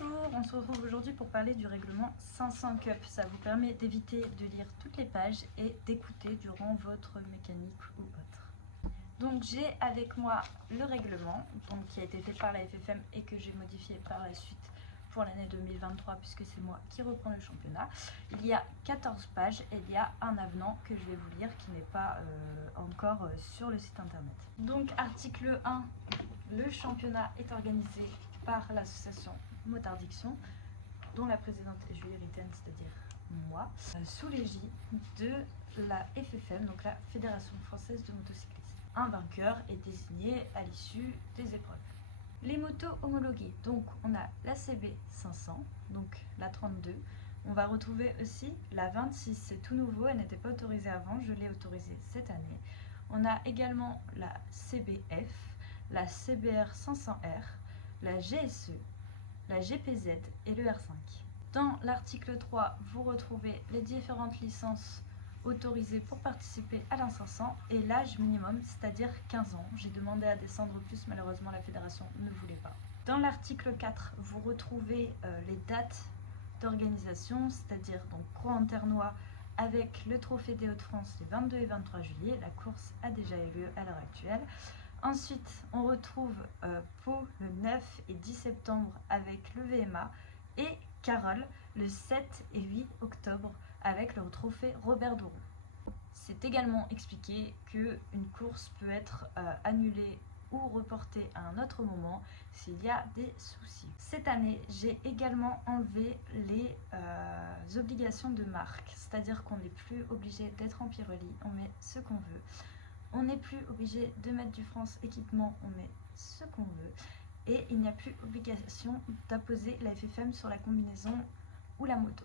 Bonjour, on se retrouve aujourd'hui pour parler du règlement 500 Cup. Ça vous permet d'éviter de lire toutes les pages et d'écouter durant votre mécanique ou autre. Donc j'ai avec moi le règlement qui a été fait par la FFM et que j'ai modifié par la suite pour l'année 2023 puisque c'est moi qui reprends le championnat. Il y a 14 pages et il y a un avenant que je vais vous lire qui n'est pas encore sur le site internet. Donc article 1, le championnat est organisé par l'association Motardiction, dont la présidente est Julie Ritten, c'est-à-dire moi, sous l'égide de la FFM, donc la Fédération Française de Motocyclisme. Un vainqueur est désigné à l'issue des épreuves. Les motos homologuées, donc on a la CB 500, donc la 32. On va retrouver aussi la 26, c'est tout nouveau, elle n'était pas autorisée avant, je l'ai autorisée cette année. On a également la CBF, la CBR 500R, la GSE, la GPZ et le R5. Dans l'article 3, vous retrouvez les différentes licences autorisées pour participer à l'A500 et l'âge minimum, c'est-à-dire 15 ans. J'ai demandé à descendre plus, malheureusement la fédération ne voulait pas. Dans l'article 4, vous retrouvez les dates d'organisation, c'est-à-dire donc Croix-en-Ternois avec le Trophée des Hauts-de-France les 22 et 23 juillet. La course a déjà eu lieu à l'heure actuelle. Ensuite, on retrouve Pau le 9 et 10 septembre avec le VMA et Carole le 7 et 8 octobre avec le trophée Robert Doron. C'est également expliqué qu'une course peut être annulée ou reportée à un autre moment s'il y a des soucis. Cette année, j'ai également enlevé les obligations de marque, c'est-à-dire qu'on n'est plus obligé d'être en Pirelli, on met ce qu'on veut. On n'est plus obligé de mettre du France équipement, on met ce qu'on veut. Et il n'y a plus obligation d'apposer la FFM sur la combinaison ou la moto.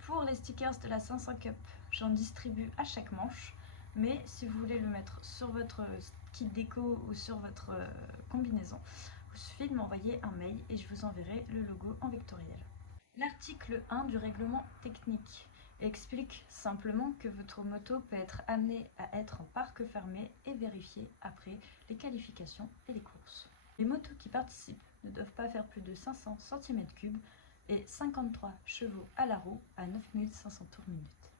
Pour les stickers de la 500 Cup, j'en distribue à chaque manche. Mais si vous voulez le mettre sur votre kit déco ou sur votre combinaison, il suffit de m'envoyer un mail et je vous enverrai le logo en vectoriel. L'article 1 du règlement technique explique simplement que votre moto peut être amenée à être en parc fermé et vérifiée après les qualifications et les courses. Les motos qui participent ne doivent pas faire plus de 500 cm3 et 53 chevaux à la roue à 9500 tours minute.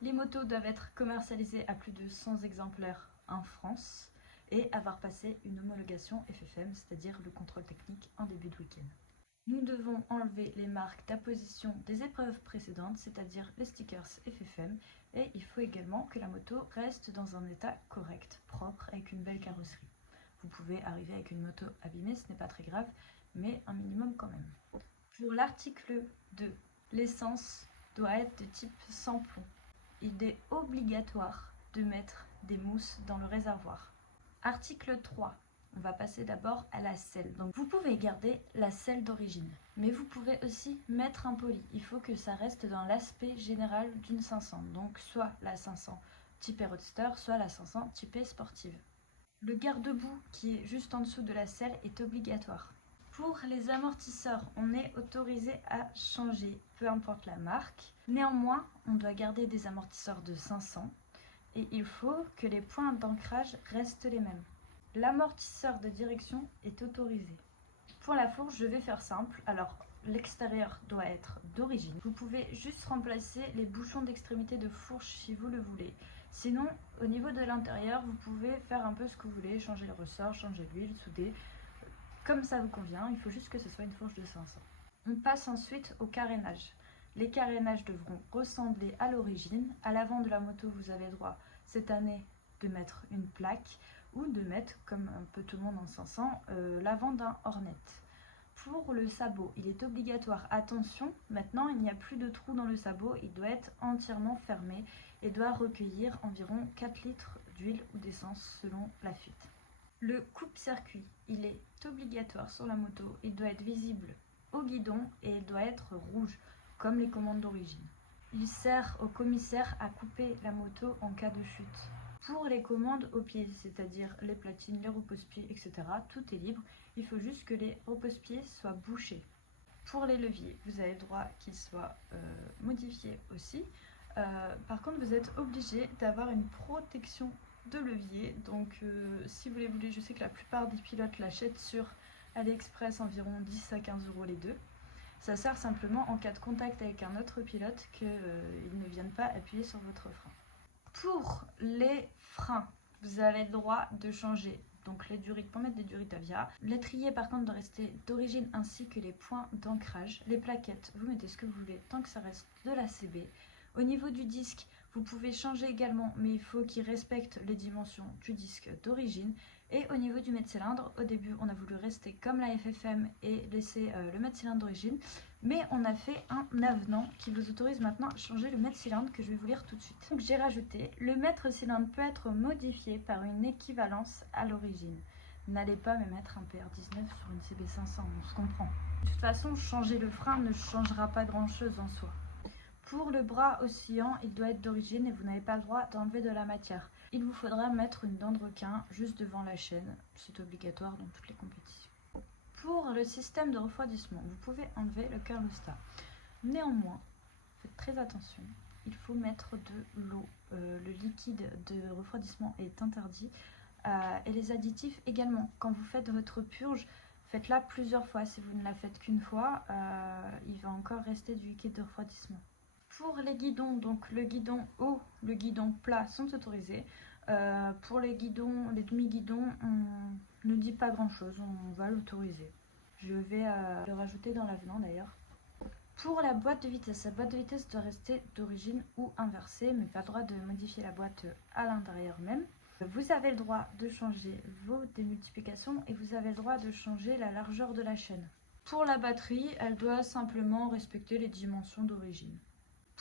Les motos doivent être commercialisées à plus de 100 exemplaires en France et avoir passé une homologation FFM, c'est-à-dire le contrôle technique en début de week-end. Nous devons enlever les marques d'apposition des épreuves précédentes, c'est-à-dire les stickers FFM, et il faut également que la moto reste dans un état correct, propre, avec une belle carrosserie. Vous pouvez arriver avec une moto abîmée, ce n'est pas très grave, mais un minimum quand même. Pour l'article 2, l'essence doit être de type sans plomb. Il est obligatoire de mettre des mousses dans le réservoir. Article 3. On va passer d'abord à la selle. Donc vous pouvez garder la selle d'origine, mais vous pouvez aussi mettre un poli. Il faut que ça reste dans l'aspect général d'une 500. Donc soit la 500 typée roadster, soit la 500 typée sportive. Le garde-boue qui est juste en dessous de la selle est obligatoire. Pour les amortisseurs, on est autorisé à changer, peu importe la marque. Néanmoins, on doit garder des amortisseurs de 500 et il faut que les points d'ancrage restent les mêmes. L'amortisseur de direction est autorisé. Pour la fourche, je vais faire simple. Alors, l'extérieur doit être d'origine. Vous pouvez juste remplacer les bouchons d'extrémité de fourche si vous le voulez. Sinon, au niveau de l'intérieur, vous pouvez faire un peu ce que vous voulez, changer le ressort, changer l'huile, souder. Comme ça vous convient, il faut juste que ce soit une fourche de 500. On passe ensuite au carénage. Les carénages devront ressembler à l'origine. À l'avant de la moto, vous avez droit cette année de mettre une plaque ou de mettre, comme un peu tout le monde en 500, l'avant d'un Hornet. Pour le sabot, il est obligatoire. Attention, maintenant il n'y a plus de trou dans le sabot, il doit être entièrement fermé et doit recueillir environ 4 litres d'huile ou d'essence selon la fuite. Le coupe-circuit, il est obligatoire sur la moto, il doit être visible au guidon et il doit être rouge, comme les commandes d'origine. Il sert au commissaire à couper la moto en cas de chute. Pour les commandes au pied, c'est-à-dire les platines, les repose-pieds, etc., tout est libre. Il faut juste que les repose-pieds soient bouchés. Pour les leviers, vous avez le droit qu'ils soient modifiés aussi. Par contre, vous êtes obligé d'avoir une protection de levier. Donc, si vous les voulez, je sais que la plupart des pilotes l'achètent sur AliExpress, environ 10 à 15 € les deux. Ça sert simplement en cas de contact avec un autre pilote qu'il ne vienne pas appuyer sur votre frein. Pour les freins, vous avez le droit de changer donc les durites pour mettre des durites Avia. L'étrier par contre doit rester d'origine ainsi que les points d'ancrage. Les plaquettes, vous mettez ce que vous voulez tant que ça reste de la CB. Au niveau du disque, vous pouvez changer également, mais il faut qu'il respecte les dimensions du disque d'origine. Et au niveau du mètre-cylindre, au début on a voulu rester comme la FFM et laisser le mètre-cylindre d'origine, mais on a fait un avenant qui vous autorise maintenant à changer le mètre-cylindre que je vais vous lire tout de suite. Donc j'ai rajouté, le mètre-cylindre peut être modifié par une équivalence à l'origine. N'allez pas me mettre un PR19 sur une CB500, on se comprend. De toute façon, changer le frein ne changera pas grand-chose en soi. Pour le bras oscillant, il doit être d'origine et vous n'avez pas le droit d'enlever de la matière. Il vous faudra mettre une dent de requin juste devant la chaîne, c'est obligatoire dans toutes les compétitions. Pour le système de refroidissement, vous pouvez enlever le Carlostar. Néanmoins, faites très attention, il faut mettre de l'eau. Le liquide de refroidissement est interdit et les additifs également. Quand vous faites votre purge, faites-la plusieurs fois. Si vous ne la faites qu'une fois, il va encore rester du liquide de refroidissement. Pour les guidons, donc le guidon haut, le guidon plat sont autorisés. Pour les guidons, les demi-guidons, on ne dit pas grand-chose, on va l'autoriser. Je vais le rajouter dans l'avenant d'ailleurs. Pour la boîte de vitesse, la boîte de vitesse doit rester d'origine ou inversée, mais pas le droit de modifier la boîte à l'intérieur même. Vous avez le droit de changer vos démultiplications et vous avez le droit de changer la largeur de la chaîne. Pour la batterie, elle doit simplement respecter les dimensions d'origine.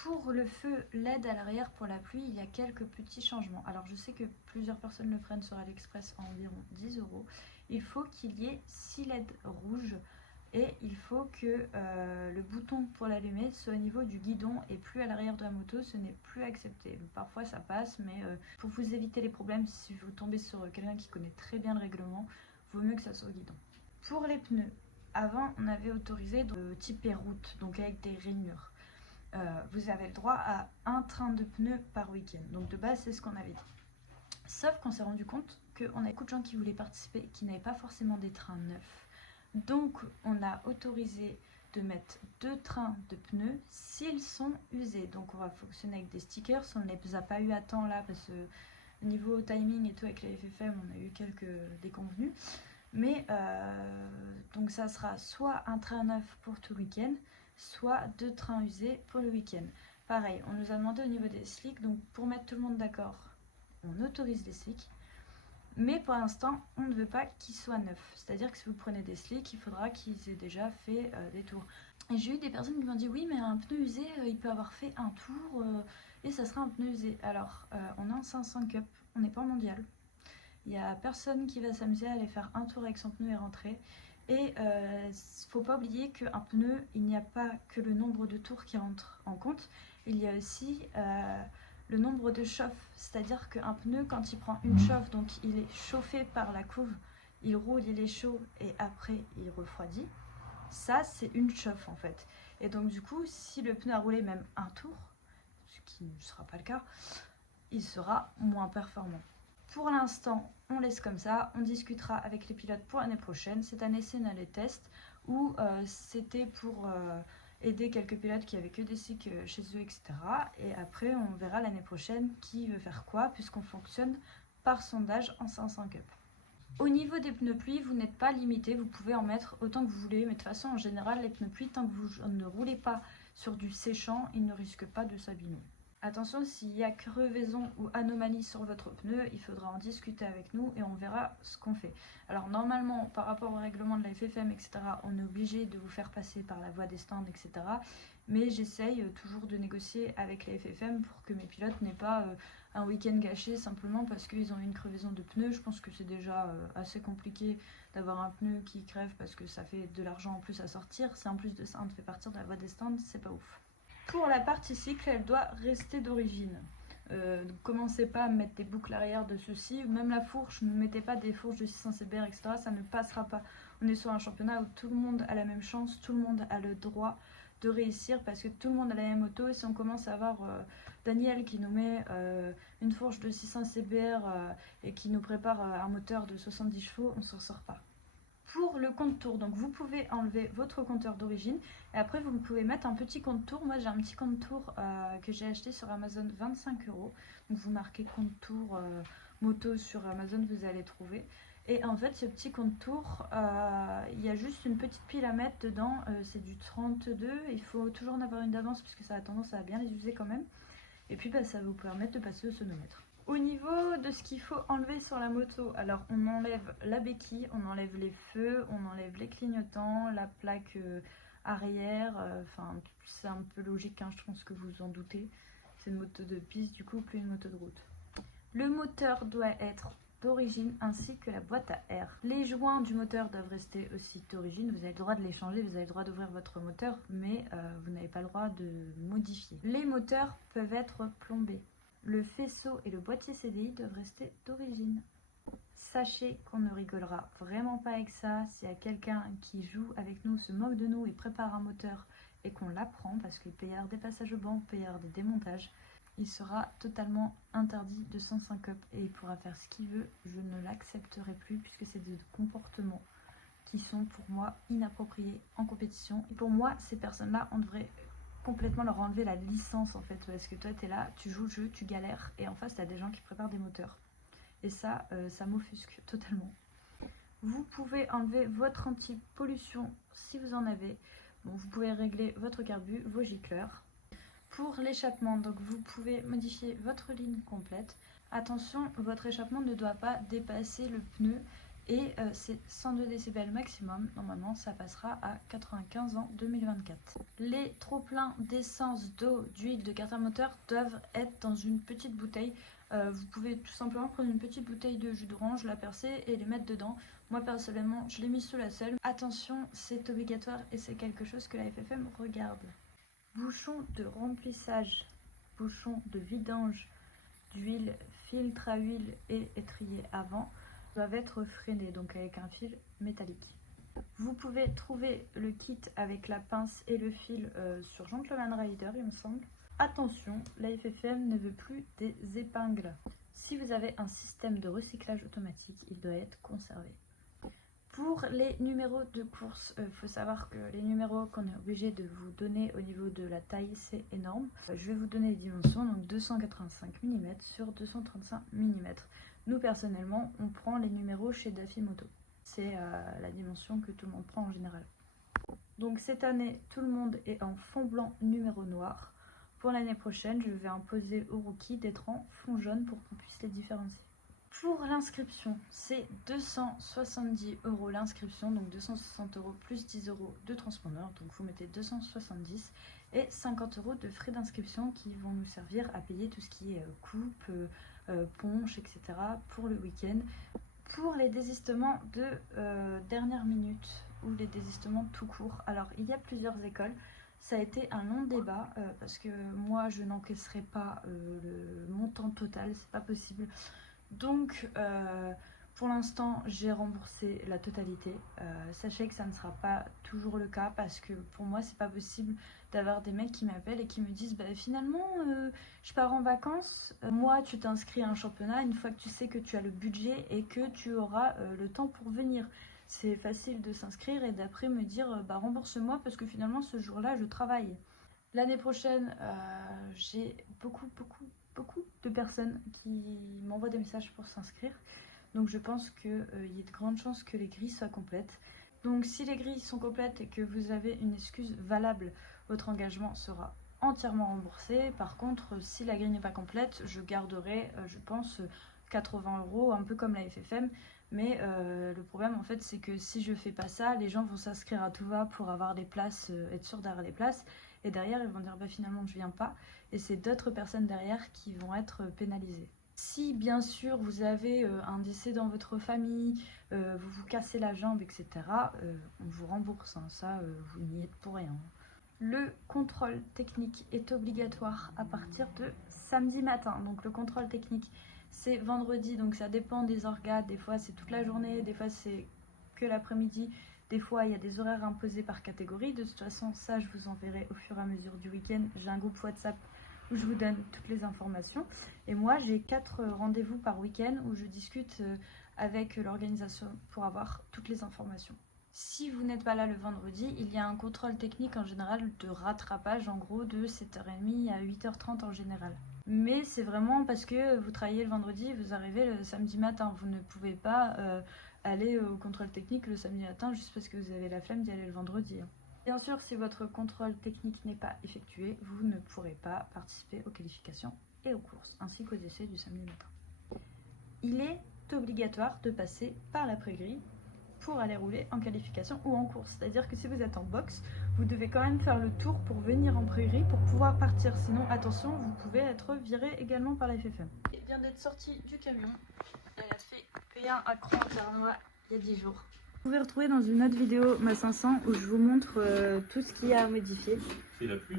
Pour le feu LED à l'arrière pour la pluie, il y a quelques petits changements. Alors je sais que plusieurs personnes le prennent sur AliExpress à environ 10 €. Il faut qu'il y ait 6 LED rouges et il faut que le bouton pour l'allumer soit au niveau du guidon et plus à l'arrière de la moto, ce n'est plus accepté. Parfois ça passe, mais pour vous éviter les problèmes, si vous tombez sur quelqu'un qui connaît très bien le règlement, vaut mieux que ça soit au guidon. Pour les pneus, avant on avait autorisé de type route, donc avec des rainures. Vous avez le droit à un train de pneus par week-end. Donc de base, c'est ce qu'on avait dit. Sauf qu'on s'est rendu compte qu'on a beaucoup de gens qui voulaient participer qui n'avaient pas forcément des trains neufs. Donc on a autorisé de mettre 2 trains de pneus s'ils sont usés. Donc on va fonctionner avec des stickers. On ne les a pas eu à temps là parce que niveau timing et tout avec les FFM, on a eu quelques déconvenus. Mais donc ça sera soit un train neuf pour tout le week-end, soit 2 trains usés pour le week-end. Pareil, on nous a demandé au niveau des slicks, donc pour mettre tout le monde d'accord, on autorise les slicks, mais pour l'instant, on ne veut pas qu'ils soient neufs. C'est-à-dire que si vous prenez des slicks, il faudra qu'ils aient déjà fait des tours. Et j'ai eu des personnes qui m'ont dit oui, mais un pneu usé, il peut avoir fait un tour et ça sera un pneu usé. Alors, on a un 500 Cup, on n'est pas en mondial. Il n'y a personne qui va s'amuser à aller faire un tour avec son pneu et rentrer. Et faut pas oublier qu'un pneu, il n'y a pas que le nombre de tours qui rentre en compte, il y a aussi le nombre de chauffes. C'est-à-dire qu'un pneu, quand il prend une chauffe, donc il est chauffé par la couve, il roule, il est chaud et après il refroidit. Ça, c'est une chauffe en fait. Et donc du coup, si le pneu a roulé même un tour, ce qui ne sera pas le cas, il sera moins performant. Pour l'instant, on laisse comme ça, on discutera avec les pilotes pour l'année prochaine. Cette année, c'est un test où c'était pour aider quelques pilotes qui avaient que des cycles chez eux, etc. Et après, on verra l'année prochaine qui veut faire quoi, puisqu'on fonctionne par sondage en 500 Cup. Au niveau des pneus pluie, vous n'êtes pas limité, vous pouvez en mettre autant que vous voulez, mais de toute façon, en général, les pneus pluie, tant que vous ne roulez pas sur du séchant, ils ne risquent pas de s'abîmer. Attention, s'il y a crevaison ou anomalie sur votre pneu, il faudra en discuter avec nous et on verra ce qu'on fait. Alors normalement, par rapport au règlement de la FFM, etc., on est obligé de vous faire passer par la voie des stands, etc. Mais j'essaye toujours de négocier avec la FFM pour que mes pilotes n'aient pas un week-end gâché simplement parce qu'ils ont eu une crevaison de pneu. Je pense que c'est déjà assez compliqué d'avoir un pneu qui crève parce que ça fait de l'argent en plus à sortir. Si en plus de ça on te fait partir de la voie des stands, c'est pas ouf. Pour la partie cycle, elle doit rester d'origine. Commencez pas à mettre des boucles arrière de ceci, même la fourche, ne mettez pas des fourches de 600 CBR, etc. Ça ne passera pas. On est sur un championnat où tout le monde a la même chance, tout le monde a le droit de réussir parce que tout le monde a la même auto. Et si on commence à avoir Daniel qui nous met une fourche de 600 CBR et qui nous prépare un moteur de 70 chevaux, on s'en sort pas. Pour le compte tour, donc vous pouvez enlever votre compteur d'origine et après vous pouvez mettre un petit compte tour. Moi j'ai un petit compte tour que j'ai acheté sur Amazon, 25 €. Donc vous marquez compte tour moto sur Amazon, vous allez trouver. Et en fait ce petit compte tour, il y a juste une petite pile à mettre dedans, c'est du 32. Il faut toujours en avoir une d'avance parce que ça a tendance à bien les user quand même. Et puis ça va vous permettre de passer au sonomètre. Au niveau de ce qu'il faut enlever sur la moto, alors on enlève la béquille, on enlève les feux, on enlève les clignotants, la plaque arrière, enfin c'est un peu logique, hein, je pense que vous en doutez. C'est une moto de piste du coup, plus une moto de route. Le moteur doit être d'origine ainsi que la boîte à air. Les joints du moteur doivent rester aussi d'origine, vous avez le droit de les changer, vous avez le droit d'ouvrir votre moteur, mais vous n'avez pas le droit de modifier. Les moteurs peuvent être plombés. Le faisceau et le boîtier CDI doivent rester d'origine. Sachez qu'on ne rigolera vraiment pas avec ça. S'il y a quelqu'un qui joue avec nous, se moque de nous et prépare un moteur et qu'on l'apprend, parce qu'il peut y avoir des passages au banc, il peut y avoir des démontages, il sera totalement interdit de 105 up et il pourra faire ce qu'il veut. Je ne l'accepterai plus puisque c'est des comportements qui sont pour moi inappropriés en compétition. Et pour moi, ces personnes-là, on devrait complètement leur enlever la licence en fait, parce que toi tu es là, tu joues le jeu, tu galères et en face tu as des gens qui préparent des moteurs et ça m'offusque totalement. Vous pouvez enlever votre anti-pollution si vous en avez. Bon, vous pouvez régler votre carbu, vos gicleurs. Pour l'échappement, donc vous pouvez modifier votre ligne complète. Attention, votre échappement ne doit pas dépasser le pneu et c'est 102 décibels maximum. Normalement, ça passera à 95 en 2024. Les trop-pleins d'essence, d'eau, d'huile, de carte à moteur doivent être dans une petite bouteille. Vous pouvez tout simplement prendre une petite bouteille de jus d'orange, la percer et les mettre dedans. Moi personnellement, je l'ai mis sous la selle. Attention, c'est obligatoire et c'est quelque chose que la FFM regarde. Bouchon de remplissage, bouchon de vidange d'huile, filtre à huile et étrier avant doivent être freinés, donc avec un fil métallique. Vous pouvez trouver le kit avec la pince et le fil sur Gentleman Rider, il me semble. Attention, la FFM ne veut plus des épingles. Si vous avez un système de recyclage automatique, il doit être conservé. Pour les numéros de course, il faut savoir que les numéros qu'on est obligé de vous donner au niveau de la taille, c'est énorme. Je vais vous donner les dimensions, donc 285 mm sur 235 mm. Nous, personnellement, on prend les numéros chez Daffy Moto. C'est la dimension que tout le monde prend en général. Donc cette année, tout le monde est en fond blanc numéro noir. Pour l'année prochaine, je vais imposer aux rookies d'être en fond jaune pour qu'on puisse les différencier. Pour l'inscription, c'est 270 € l'inscription, donc 260 € plus 10 € de transpondeur, donc vous mettez 270 et 50 € de frais d'inscription qui vont nous servir à payer tout ce qui est coupe, ponche, etc. pour le week-end. Pour les désistements de dernière minute ou les désistements tout court, alors il y a plusieurs écoles. Ça a été un long débat parce que moi je n'encaisserai pas le montant total, c'est pas possible. Donc pour l'instant j'ai remboursé la totalité. Sachez que ça ne sera pas toujours le cas parce que pour moi c'est pas possible d'avoir des mecs qui m'appellent et qui me disent bah, finalement je pars en vacances. Moi tu t'inscris à un championnat une fois que tu sais que tu as le budget et que tu auras le temps pour venir. C'est facile de s'inscrire et d'après me dire bah rembourse-moi parce que finalement ce jour-là je travaille. L'année prochaine j'ai beaucoup de personnes qui m'envoient des messages pour s'inscrire. Donc je pense qu'il y a de grandes chances que les grilles soient complètes. Donc si les grilles sont complètes et que vous avez une excuse valable, votre engagement sera entièrement remboursé. Par contre, si la grille n'est pas complète, je garderai, je pense, 80 €, un peu comme la FFM. Mais le problème en fait c'est que si je fais pas ça, les gens vont s'inscrire à tout va pour avoir des places, être sûr d'avoir des places. Et derrière ils vont dire bah finalement je viens pas. Et c'est d'autres personnes derrière qui vont être pénalisées. Si bien sûr vous avez un décès dans votre famille, vous vous cassez la jambe, etc., on vous rembourse, hein, ça vous n'y êtes pour rien. Le contrôle technique est obligatoire à partir de samedi matin. Donc le contrôle technique c'est vendredi, donc ça dépend des orgas, des fois c'est toute la journée, des fois c'est que l'après-midi. Des fois, il y a des horaires imposés par catégorie. De toute façon, ça, je vous enverrai au fur et à mesure du week-end. J'ai un groupe WhatsApp où je vous donne toutes les informations. Et moi, j'ai 4 rendez-vous par week-end où je discute avec l'organisation pour avoir toutes les informations. Si vous n'êtes pas là le vendredi, il y a un contrôle technique en général de rattrapage, en gros de 7h30 à 8h30 en général. Mais c'est vraiment parce que vous travaillez le vendredi, vous arrivez le samedi matin. Vous ne pouvez pas aller au contrôle technique le samedi matin juste parce que vous avez la flemme d'y aller le vendredi. Bien sûr, si votre contrôle technique n'est pas effectué, vous ne pourrez pas participer aux qualifications et aux courses, ainsi qu'aux essais du samedi matin. Il est obligatoire de passer par la pré-grille pour aller rouler en qualification ou en course. C'est-à-dire que si vous êtes en boxe, vous devez quand même faire le tour pour venir en pré-grille pour pouvoir partir. Sinon, attention, vous pouvez être viré également par la FFM. Elle vient d'être sortie du camion. Elle a fait P1 à Cran-Ternois il y a 10 jours. Vous pouvez retrouver dans une autre vidéo ma 500 où je vous montre tout ce qu'il y a à modifier. C'est la pluie.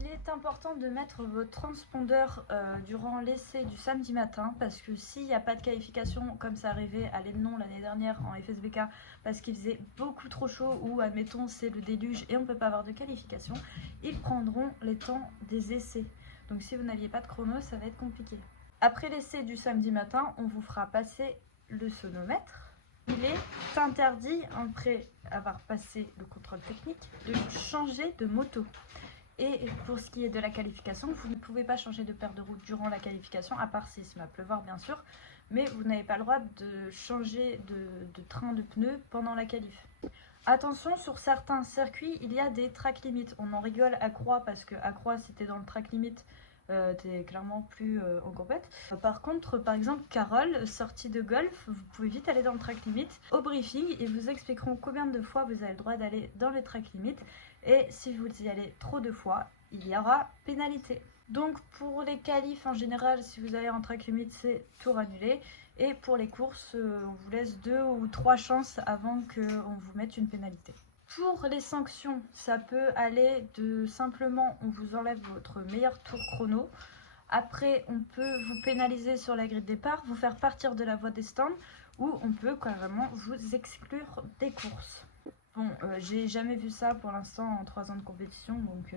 Il est important de mettre votre transpondeur durant l'essai du samedi matin parce que s'il n'y a pas de qualification comme ça arrivait à l'Ednon l'année dernière en FSBK parce qu'il faisait beaucoup trop chaud ou admettons c'est le déluge et on ne peut pas avoir de qualification, ils prendront les temps des essais. Donc si vous n'aviez pas de chrono, ça va être compliqué. Après l'essai du samedi matin, on vous fera passer le sonomètre. Il est interdit, après avoir passé le contrôle technique, de changer de moto. Et pour ce qui est de la qualification, vous ne pouvez pas changer de paire de route durant la qualification, à part s'il se met à pleuvoir bien sûr, mais vous n'avez pas le droit de changer de train de pneus pendant la qualif. Attention, sur certains circuits, il y a des track limits. On en rigole à Croix parce que à Croix, c'était dans le track limit. T'es clairement plus en compète. Par contre, par exemple, Carole, sortie de golf, vous pouvez vite aller dans le track limit. Au briefing, ils vous expliqueront combien de fois vous avez le droit d'aller dans le track limit. Et si vous y allez trop de fois, il y aura pénalité. Donc pour les qualifs en général, si vous allez en track limit, c'est tour annulé. Et pour les courses, on vous laisse 2 ou 3 chances avant qu'on vous mette une pénalité. Pour les sanctions, ça peut aller de simplement on vous enlève votre meilleur tour chrono. Après, on peut vous pénaliser sur la grille de départ, vous faire partir de la voie des stands ou on peut carrément vous exclure des courses. Bon, j'ai jamais vu ça pour l'instant en 3 ans de compétition, donc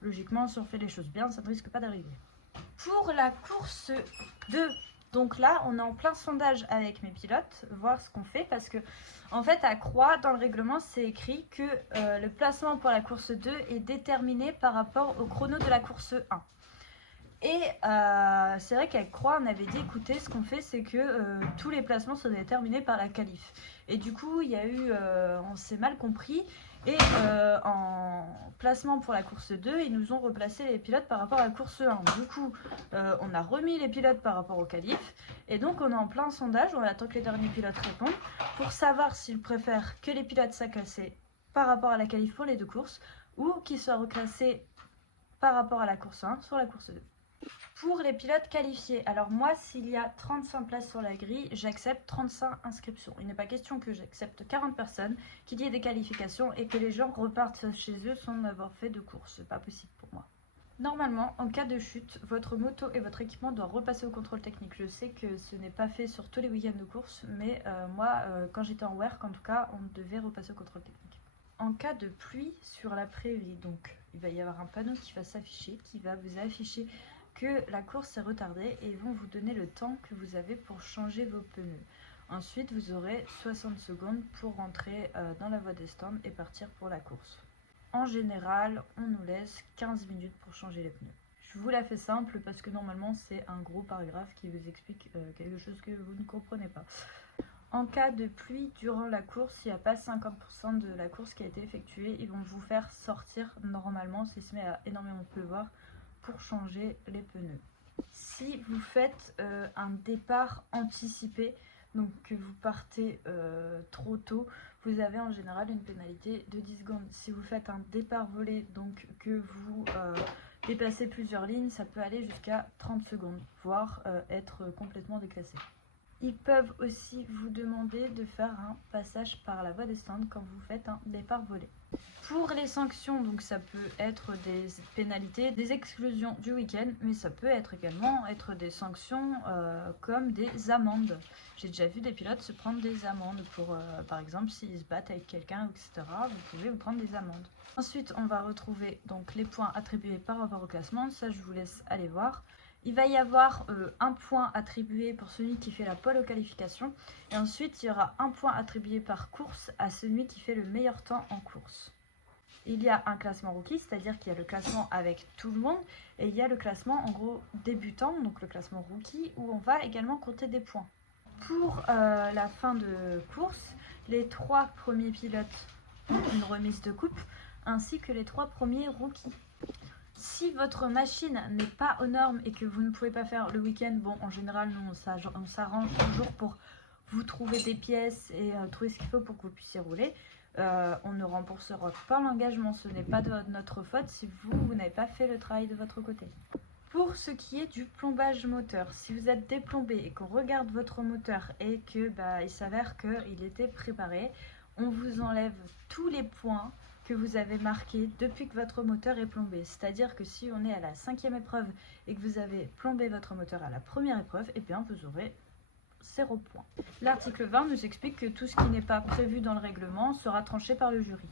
logiquement, si on fait les choses bien, ça ne risque pas d'arriver. Pour la course 2, donc là, on est en plein sondage avec mes pilotes, voir ce qu'on fait, parce que en fait, à Croix, dans le règlement, c'est écrit que le placement pour la course 2 est déterminé par rapport au chrono de la course 1. Et c'est vrai qu'avec Croix, on avait dit, écoutez, ce qu'on fait, c'est que tous les placements sont déterminés par la qualif. Et du coup, il y a eu, on s'est mal compris. Et en placement pour la course 2, ils nous ont replacé les pilotes par rapport à la course 1. Du coup, on a remis les pilotes par rapport au qualif. Et donc, on est en plein sondage. On attend que les derniers pilotes répondent pour savoir s'ils préfèrent que les pilotes soient classés par rapport à la qualif pour les 2 courses ou qu'ils soient reclassés par rapport à la course 1 sur la course 2. Pour les pilotes qualifiés, alors moi s'il y a 35 places sur la grille, j'accepte 35 inscriptions. Il n'est pas question que j'accepte 40 personnes, qu'il y ait des qualifications et que les gens repartent chez eux sans avoir fait de course. C'est pas possible pour moi. Normalement, en cas de chute, votre moto et votre équipement doivent repasser au contrôle technique. Je sais que ce n'est pas fait sur tous les week-ends de course, mais moi, quand j'étais en WERC, en tout cas, on devait repasser au contrôle technique. En cas de pluie sur la prairie, donc il va y avoir un panneau qui va s'afficher, qui va vous afficher que la course est retardée et ils vont vous donner le temps que vous avez pour changer vos pneus. Ensuite, vous aurez 60 secondes pour rentrer dans la voie des stands et partir pour la course. En général, on nous laisse 15 minutes pour changer les pneus. Je vous la fais simple parce que normalement, c'est un gros paragraphe qui vous explique quelque chose que vous ne comprenez pas. En cas de pluie durant la course, il n'y a pas 50% de la course qui a été effectuée, ils vont vous faire sortir normalement s'il se met à énormément pleuvoir pour changer les pneus. Si vous faites un départ anticipé, donc que vous partez trop tôt, vous avez en général une pénalité de 10 secondes. Si vous faites un départ volé, donc que vous déplacez plusieurs lignes, ça peut aller jusqu'à 30 secondes, voire être complètement déclassé. Ils peuvent aussi vous demander de faire un passage par la voie des stands quand vous faites un départ volé. Pour les sanctions, donc ça peut être des pénalités, des exclusions du week-end, mais ça peut être également des sanctions comme des amendes. J'ai déjà vu des pilotes se prendre des amendes pour, par exemple, s'ils se battent avec quelqu'un, etc. Vous pouvez vous prendre des amendes. Ensuite, on va retrouver donc les points attribués par rapport au classement. Ça, je vous laisse aller voir. Il va y avoir un point attribué pour celui qui fait la pole aux qualifications. Et ensuite, il y aura un point attribué par course à celui qui fait le meilleur temps en course. Il y a un classement rookie, c'est-à-dire qu'il y a le classement avec tout le monde. Et il y a le classement en gros débutant, donc le classement rookie, où on va également compter des points. Pour la fin de course, les 3 premiers pilotes ont une remise de coupe, ainsi que les 3 premiers rookies. Si votre machine n'est pas aux normes et que vous ne pouvez pas faire le week-end, bon, en général, nous, on s'arrange toujours pour vous trouver des pièces et trouver ce qu'il faut pour que vous puissiez rouler. On ne remboursera pas l'engagement, ce n'est pas de notre faute si vous n'avez pas fait le travail de votre côté. Pour ce qui est du plombage moteur, si vous êtes déplombé et qu'on regarde votre moteur et que il s'avère qu'il était préparé, on vous enlève tous les points que vous avez marqués depuis que votre moteur est plombé. C'est-à-dire que si on est à la 5e épreuve et que vous avez plombé votre moteur à la première épreuve, eh bien vous aurez 0 points. L'article 20 nous explique que tout ce qui n'est pas prévu dans le règlement sera tranché par le jury.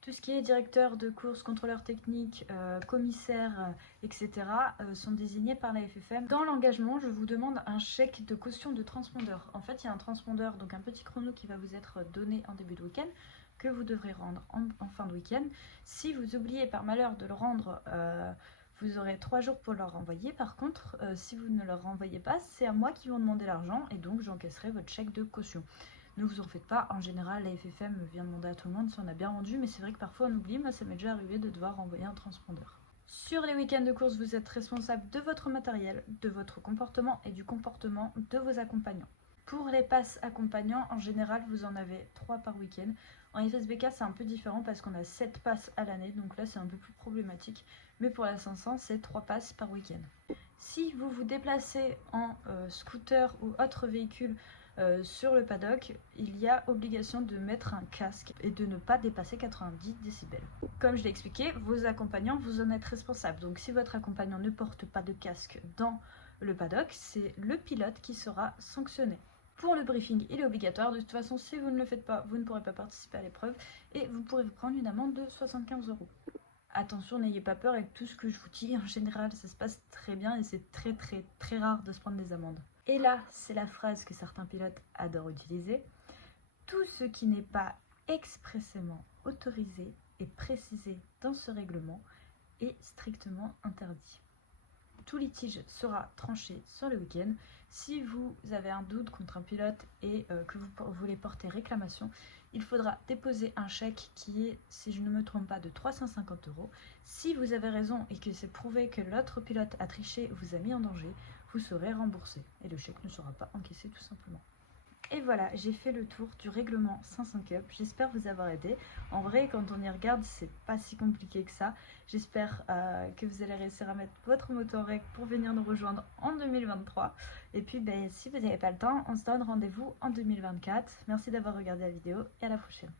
Tout ce qui est directeur de course, contrôleur technique, commissaire, etc. sont désignés par la FFM. Dans l'engagement, je vous demande un chèque de caution de transpondeur. En fait, il y a un transpondeur, donc un petit chrono qui va vous être donné en début de week-end, que vous devrez rendre en fin de week-end. Si vous oubliez par malheur de le rendre, vous aurez 3 jours pour le renvoyer. Par contre, si vous ne le renvoyez pas, c'est à moi qui vont demander l'argent et donc j'encaisserai votre chèque de caution. Ne vous en faites pas, en général la FFM vient demander à tout le monde si on a bien rendu, mais c'est vrai que parfois on oublie. Moi ça m'est déjà arrivé de devoir renvoyer un transpondeur. Sur les week-ends de course, vous êtes responsable de votre matériel, de votre comportement et du comportement de vos accompagnants. Pour les passes accompagnants, en général vous en avez 3 par week-end. En FSBK c'est un peu différent parce qu'on a 7 passes à l'année, donc là c'est un peu plus problématique. Mais pour la 500 c'est 3 passes par week-end. Si vous vous déplacez en scooter ou autre véhicule sur le paddock, il y a obligation de mettre un casque et de ne pas dépasser 90 décibels. Comme je l'ai expliqué, vos accompagnants, vous en êtes responsables. Donc si votre accompagnant ne porte pas de casque dans le paddock, c'est le pilote qui sera sanctionné. Pour le briefing, il est obligatoire. De toute façon, si vous ne le faites pas, vous ne pourrez pas participer à l'épreuve et vous pourrez vous prendre une amende de 75 €. Attention, n'ayez pas peur avec tout ce que je vous dis. En général, ça se passe très bien et c'est très rare de se prendre des amendes. Et là, c'est la phrase que certains pilotes adorent utiliser. Tout ce qui n'est pas expressément autorisé et précisé dans ce règlement est strictement interdit. Tout litige sera tranché sur le week-end. Si vous avez un doute contre un pilote et que vous voulez porter réclamation, il faudra déposer un chèque qui est, si je ne me trompe pas, de 350 €. Si vous avez raison et que c'est prouvé que l'autre pilote a triché ou vous a mis en danger, vous serez remboursé et le chèque ne sera pas encaissé tout simplement. Et voilà, j'ai fait le tour du règlement 500 Cup. J'espère vous avoir aidé. En vrai, quand on y regarde, c'est pas si compliqué que ça. J'espère que vous allez réussir à mettre votre moto en règle pour venir nous rejoindre en 2023. Et puis, si vous n'avez pas le temps, on se donne rendez-vous en 2024. Merci d'avoir regardé la vidéo et à la prochaine.